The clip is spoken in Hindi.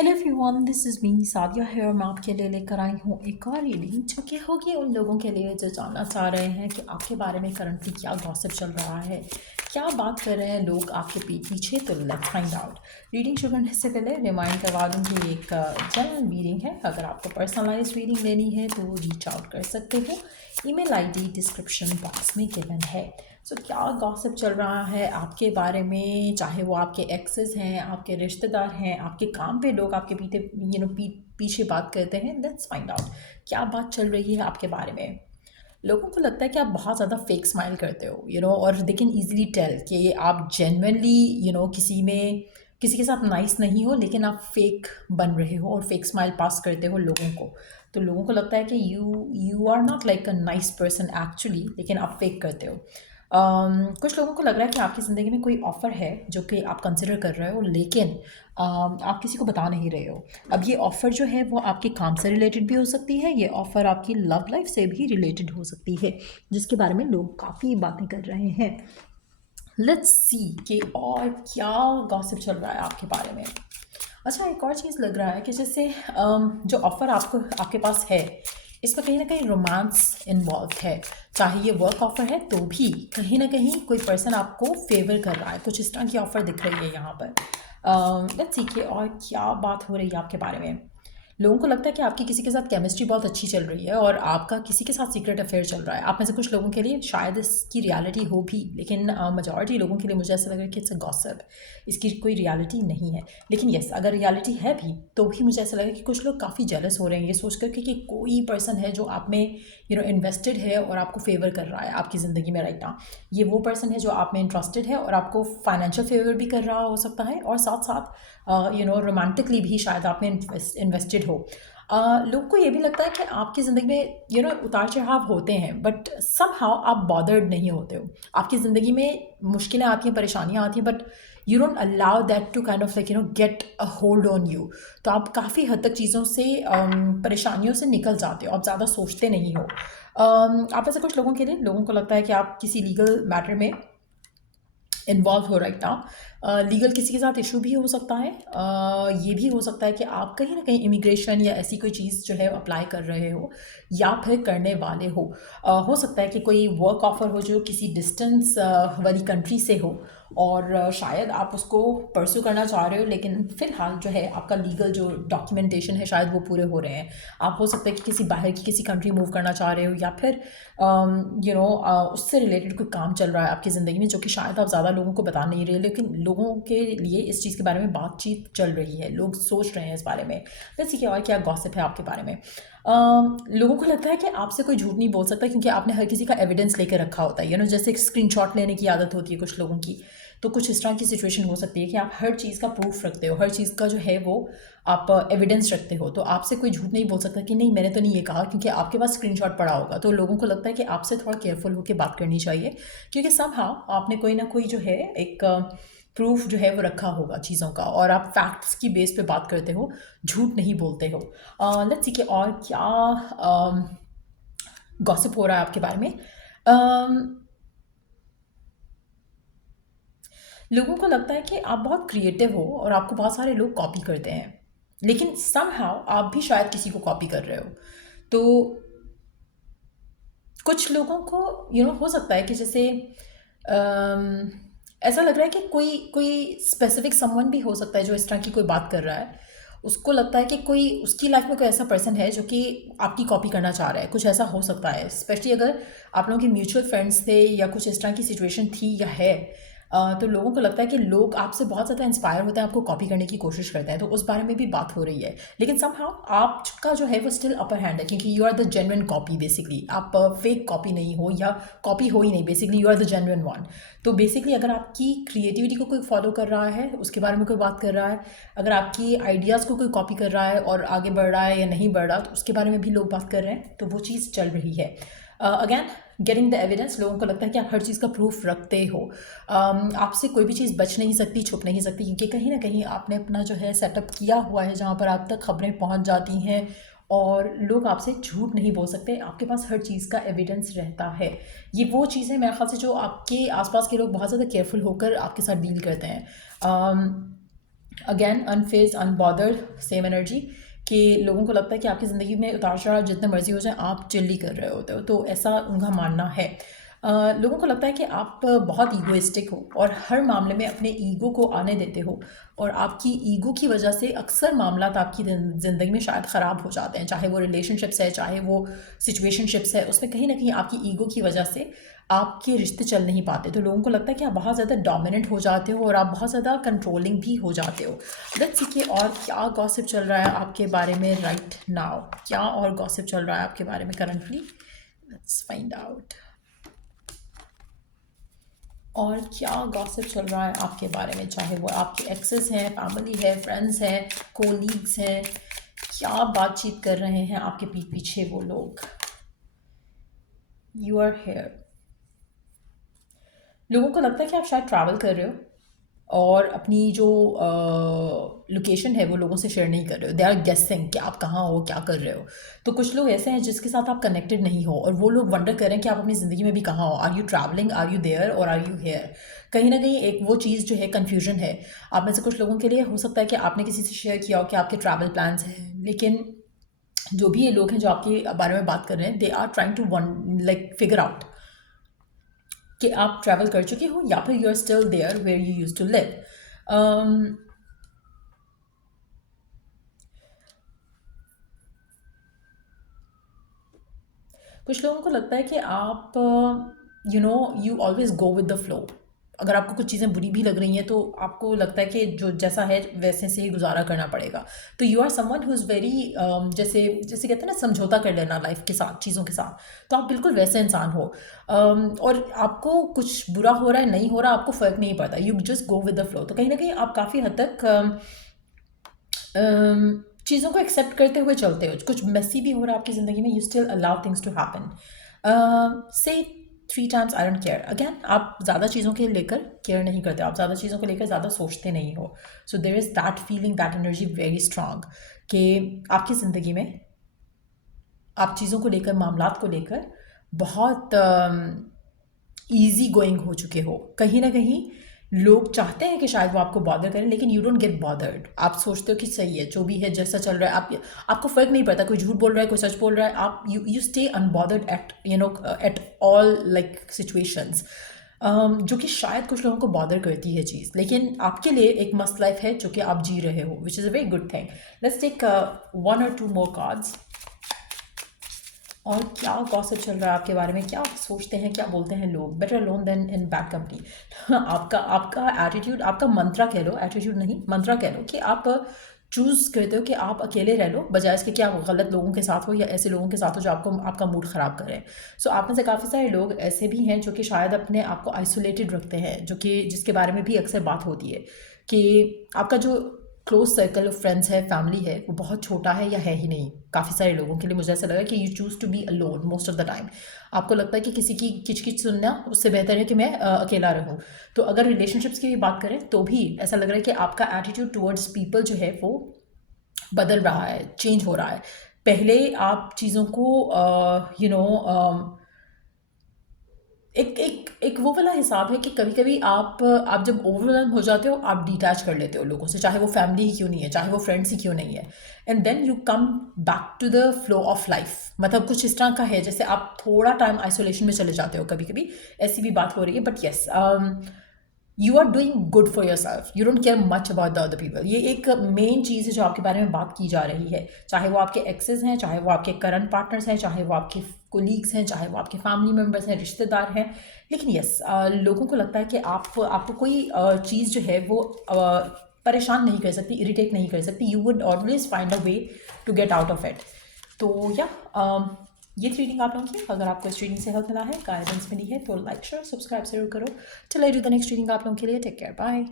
Hello everyone, this is me Sadia है। मैं आपके लिए लेकर आई हूँ एक और रीडिंग जो कि होगी उन लोगों के लिए जो जानना चाह रहे हैं कि आपके बारे में करंटली क्या गॉसिप चल रहा है, क्या बात कर रहे हैं लोग आपके पीछे। तो लेट्स फाइंड आउट। रीडिंग शुरू करने से पहले रिमाइंड करवा दूँ कि एक जनरल रीडिंग है। अगर आपको पर्सनलाइज रीडिंग लेनी है तो रीच आउट कर सकते हो। ईमेल आईडी डिस्क्रिप्शन बॉक्स में गिवन है। सो क्या गॉसिप चल रहा है आपके बारे में, चाहे वो आपके एक्सेस हैं, आपके रिश्तेदार हैं, आपके काम पे लोग आपके पीछे पीछे बात करते हैं। लेट्स फाइंड आउट क्या बात चल रही है आपके बारे में। लोगों को लगता है कि आप बहुत ज़्यादा फेक स्माइल करते हो, और दे कैन ईजिली टेल कि आप जेन्युइनली किसी के साथ नाइस नहीं हो, लेकिन आप फेक बन रहे हो और फेक स्माइल पास करते हो लोगों को। तो लोगों को लगता है कि you are not like a nice person actually, लेकिन आप फेक करते हो। कुछ लोगों को लग रहा है कि आपकी ज़िंदगी में कोई ऑफ़र है जो कि आप कंसिडर कर रहे हो, लेकिन आप किसी को बता नहीं रहे हो। अब ये ऑफ़र जो है वो आपके काम से रिलेटेड भी हो सकती है, ये ऑफ़र आपकी लव लाइफ से भी रिलेटेड हो सकती है, जिसके बारे में लोग काफ़ी बातें कर रहे हैं। लेट्स सी कि और क्या गॉसिप चल रहा है आपके बारे में। अच्छा, एक और चीज़ लग रहा है कि जैसे जो ऑफ़र आपको आपके पास है, इसमें कहीं ना कहीं रोमांस इन्वॉल्व है। चाहे ये वर्क ऑफ़र है तो भी कहीं ना कहीं कोई पर्सन आपको फेवर कर रहा है। कुछ इस तरह की ऑफ़र दिख रही है यहाँ पर। लेट्स सी कि और क्या बात हो रही है आपके बारे में। लोगों को लगता है कि आपकी किसी के साथ केमिस्ट्री बहुत अच्छी चल रही है और आपका किसी के साथ सीक्रेट अफेयर चल रहा है। आप में से कुछ लोगों के लिए शायद इसकी रियलिटी हो भी, लेकिन मेजॉरिटी लोगों के लिए मुझे ऐसा लग रहा है कि इट्स अ गॉसिप। इसकी कोई रियलिटी नहीं है। लेकिन यस, अगर रियलिटी है भी तो भी मुझे ऐसा लगा कि कुछ लोग काफ़ी जेलस हो रहे हैं ये सोच कर कि कोई पर्सन है जो आप में इन्वेस्टेड है और आपको फेवर कर रहा है आपकी ज़िंदगी में राइट नाउ। ये वो पर्सन है जो आप में इंटरेस्टेड है और आपको फाइनेंशियल फेवर भी कर रहा हो सकता है, और साथ साथ रोमांटिकली भी शायद आप में इन्वेस्टेड हो। लोग को ये भी लगता है कि आपकी ज़िंदगी में उतार चढ़ाव होते हैं, बट समहाउ आप बॉदर्ड नहीं होते हो। आपकी ज़िंदगी में मुश्किलें आती हैं, परेशानियाँ आती हैं, but you don't allow that to kind of get a hold on you. तो आप काफ़ी हद तक चीज़ों से परेशानियों से निकल जाते हो, आप ज़्यादा सोचते नहीं हो। आप ऐसे कुछ लोगों के लिए लोगों को लगता है कि आप किसी लीगल मैटर में इन्वॉल्व हो राइट नाउ। लीगल किसी के साथ इशू भी हो सकता है। ये भी हो सकता है कि आप कहीं ना कहीं इमिग्रेशन या ऐसी कोई चीज़ जो है अप्लाई कर रहे हो या फिर करने वाले हो सकता है कि कोई वर्क ऑफर हो जो किसी डिस्टेंस वाली कंट्री से हो, और शायद आप उसको परस्यू करना चाह रहे हो, लेकिन फ़िलहाल जो है आपका लीगल जो डॉक्यूमेंटेशन है शायद वो पूरे हो रहे हैं। आप हो सकता है कि किसी बाहर की किसी कंट्री मूव करना चाह रहे हो, या फिर उससे रिलेटेड कोई काम चल रहा है आपकी ज़िंदगी में जो कि शायद आप ज़्यादा लोगों को बता नहीं रहे, लेकिन लोगों के लिए इस चीज़ के बारे में बातचीत चल रही है, लोग सोच रहे हैं इस बारे में। जैसे कि और क्या गॉसिप है आपके बारे में। लोगों को लगता है कि आपसे कोई झूठ नहीं बोल सकता क्योंकि आपने हर किसी का एविडेंस लेकर रखा होता है। जैसे एक स्क्रीनशॉट लेने की आदत होती है कुछ लोगों की। तो कुछ इस तरह की सिचुएशन हो सकती है कि आप हर चीज़ का प्रूफ रखते हो, हर चीज़ का जो है वो आप एविडेंस रखते हो। तो आपसे कोई झूठ नहीं बोल सकता कि नहीं मैंने तो नहीं ये कहा, क्योंकि आपके पास स्क्रीनशॉट पड़ा होगा। तो लोगों को लगता है कि आपसे थोड़ा केयरफुल होकर बात करनी चाहिए, क्योंकि समहाउ आपने कोई ना कोई जो है एक प्रूफ जो है वो रखा होगा चीज़ों का, और आप फैक्ट्स की बेस पे बात करते हो, झूठ नहीं बोलते हो। लेट्स सी कि और क्या गॉसिप हो रहा है आपके बारे में। लोगों को लगता है कि आप बहुत क्रिएटिव हो और आपको बहुत सारे लोग कॉपी करते हैं, लेकिन समहाउ आप भी शायद किसी को कॉपी कर रहे हो। तो कुछ लोगों को हो सकता है कि जैसे अम, ऐसा लग रहा है कि कोई कोई स्पेसिफिक समवन भी हो सकता है जो इस तरह की कोई बात कर रहा है। उसको लगता है कि कोई उसकी लाइफ में कोई ऐसा पर्सन है जो कि आपकी कॉपी करना चाह रहा है, कुछ ऐसा हो सकता है। स्पेशली अगर आप लोगों के म्यूचुअल फ्रेंड्स थे या कुछ इस तरह की सिचुएशन थी या है, तो लोगों को लगता है कि लोग आपसे बहुत ज़्यादा इंस्पायर होते हैं, आपको कॉपी करने की कोशिश करते हैं। तो उस बारे में भी बात हो रही है, लेकिन समहाउ आपका जो है वो स्टिल अपर हैंड है, क्योंकि you are the genuine copy. Basically आप फेक कॉपी नहीं हो, या कॉपी हो ही नहीं, basically you are the genuine one. तो बेसिकली अगर आपकी क्रिएटिविटी को कोई फॉलो कर रहा है, उसके बारे में कोई बात कर रहा है, अगर आपकी आइडियाज़ को कोई कॉपी कर रहा है और आगे बढ़ रहा है या नहीं बढ़ रहा, तो उसके बारे में भी लोग बात कर रहे हैं। तो वो चीज़ चल रही है। अगैन, गेटिंग द एविडेंस, लोगों को लगता है कि आप हर चीज़ का प्रूफ रखते हो। आपसे कोई भी चीज़ बच नहीं सकती, छुप नहीं सकती, क्योंकि कहीं ना कहीं आपने अपना जो है सेटअप किया हुआ है जहाँ पर आप तक खबरें पहुँच जाती हैं, और लोग आपसे झूठ नहीं बोल सकते। आपके पास हर चीज़ का एविडेंस रहता है। ये वो चीज़ है मेरे ख्याल से जो आपके आसपास के लोग बहुत ज़्यादा केयरफुल होकर आपके साथ डील करते हैं। अगेन अनफेज अनबॉदर्ड, सेम एनर्जी कि लोगों को लगता है कि आपकी ज़िंदगी में उतार चढ़ाव जितने मर्जी हो जाए आप चिल ही कर रहे होते हो, तो ऐसा उनका मानना है। लोगों को लगता है कि आप बहुत ईगोइस्टिक हो और हर मामले में अपने ईगो को आने देते हो, और आपकी ईगो की वजह से अक्सर मामला आपकी ज़िंदगी में शायद ख़राब हो जाते हैं, चाहे वो रिलेशनशिप्स है चाहे वो सिचुएशनशिप्स है, उसमें कहीं ना कहीं आपकी ईगो की वजह से आपके रिश्ते चल नहीं पाते। तो लोगों को लगता है कि आप बहुत ज़्यादा डोमिनेंट हो जाते हो और आप बहुत ज़्यादा कंट्रोलिंग भी हो जाते हो। लेट्स सी कि और क्या गॉसिप चल रहा है आपके बारे में राइट नाउ, क्या और गॉसिप चल रहा है आपके बारे में करंटली, लेट्स फाइंड आउट। और क्या गॉसिप चल रहा है आपके बारे में, चाहे वो आपके एक्सेस हैं, फैमिली है, फ्रेंड्स हैं, कोलीग्स हैं, क्या बातचीत कर रहे हैं आपके पीठ पीछे वो लोग। You are here. लोगों को लगता है कि आप शायद ट्रैवल कर रहे हो और अपनी जो लोकेशन है वो लोगों से शेयर नहीं कर रहे हो, दे आर गेसिंग कि आप कहाँ हो, क्या कर रहे हो। तो कुछ लोग ऐसे हैं जिसके साथ आप कनेक्टेड नहीं हो और वो लोग वंडर कर रहे हैं कि आप अपनी ज़िंदगी में भी कहाँ हो, are you travelling, are you there और आर यू हेयर। कहीं ना कहीं एक वो चीज़ जो है कन्फ्यूजन है आप में से कुछ लोगों के लिए। हो सकता है कि आपने किसी से शेयर किया हो कि आपके ट्रैवल प्लान्स हैं, लेकिन जो भी ये लोग हैं जो आपके बारे में बात कर रहे हैं, they are trying to one like figure out कि आप ट्रैवल कर चुके हो या फिर you are still there where you use to live. कुछ लोगों को लगता है कि आप you always go with the flow. अगर आपको कुछ चीज़ें बुरी भी लग रही हैं तो आपको लगता है कि जो जैसा है वैसे से ही गुजारा करना पड़ेगा। तो you are someone who is very, जैसे जैसे कहते हैं ना, समझौता कर लेना लाइफ के साथ, चीज़ों के साथ। तो आप बिल्कुल वैसे इंसान हो। और आपको कुछ बुरा हो रहा है नहीं हो रहा आपको फ़र्क नहीं पड़ता, you just go with the flow. तो कहीं ना कहीं आप काफ़ी हद तक चीज़ों को एक्सेप्ट करते हुए चलते हो। कुछ मेसी भी हो रहा है आपकी ज़िंदगी में, you still allow things to happen. Say 3 times I don't care. Again आप ज़्यादा चीज़ों के लेकर केयर नहीं करते, आप ज़्यादा चीज़ों को लेकर ज़्यादा सोचते नहीं हो। So there is that feeling, that energy very strong कि आपकी ज़िंदगी में आप चीज़ों को लेकर, मामलात को लेकर बहुत ईजी गोइंग हो चुके हो। कहीं ना कहीं लोग चाहते हैं कि शायद वो आपको बॉदर करें, लेकिन यू डोंट गेट बॉदर्ड। आप सोचते हो कि सही है जो भी है, जैसा चल रहा है, आपको फ़र्क नहीं पड़ता, कोई झूठ बोल रहा है कोई सच बोल रहा है, आप you stay unbothered at at all like situations. जो कि शायद कुछ लोगों को बॉदर करती है चीज़, लेकिन आपके लिए एक मस्त लाइफ है जो कि आप जी रहे हो, which is a very good thing. Let's take 1 or 2 more cards. और क्या गॉसिप चल रहा है आपके बारे में, क्या सोचते हैं, क्या बोलते हैं लोग। Better alone than in bad company. आपका आपका एटीट्यूड, आपका मंत्रा कह लो, एटीट्यूड नहीं मंत्रा कह लो, कि आप चूज़ करते हो कि आप अकेले रह लो बजाय इसके कि आप गलत लोगों के साथ हो या ऐसे लोगों के साथ हो जो आपको आपका मूड ख़राब करें। सो आप में से काफ़ी सारे लोग ऐसे भी हैं जो कि शायद अपने आप को आइसोलेटेड रखते हैं, जो कि जिसके बारे में भी अक्सर बात होती है कि आपका जो क्लोज सर्कल ऑफ फ्रेंड्स है, फैमिली है, वो बहुत छोटा है या है ही नहीं। काफ़ी सारे लोगों के लिए मुझे ऐसा लगा कि you choose to be alone most of the time. आपको लगता है कि किसी की किचकिच सुनना उससे बेहतर है कि मैं अकेला रहूं। तो अगर रिलेशनशिप्स की भी बात करें तो भी ऐसा लग रहा है कि आपका एटीट्यूड टुवर्ड्स पीपल जो है वो बदल रहा है, चेंज हो रहा है। पहले आप चीज़ों को एक एक एक वो वाला हिसाब है कि कभी कभी आप जब ओवरवेलम हो जाते हो आप डिटैच कर लेते हो लोगों से, चाहे वो फैमिली ही क्यों नहीं है, चाहे वो फ्रेंड्स ही क्यों नहीं है, and then you come back to the flow of life. मतलब कुछ इस तरह का है जैसे आप थोड़ा टाइम आइसोलेशन में चले जाते हो, कभी कभी ऐसी भी बात हो रही है। But yes, you are doing good for your self, you don't care much about the other people. ये एक मेन चीज़ है जो आपके बारे में बात की जा रही है, चाहे वो आपके एक्सेस हैं, चाहे वो आपके करंट पार्टनर्स हैं, चाहे वो आपके कोलीग्स हैं, चाहे वो आपके फैमिली मेम्बर्स हैं, रिश्तेदार हैं। लेकिन यस, लोगों को लगता है कि आपको कोई चीज़ जो है वो परेशान नहीं कर सकती, इरिटेट नहीं कर सकती। You would always find a way to get out of it. तो या ये रीडिंग आप लोगों की, अगर आपको इस रीडिंग से हेल्प मिला है, गाइडेंस मिली है, तो लाइक शेयर सब्सक्राइब जरूर करो। चलो I do the next reading आप लोगों के लिए। Take care, bye.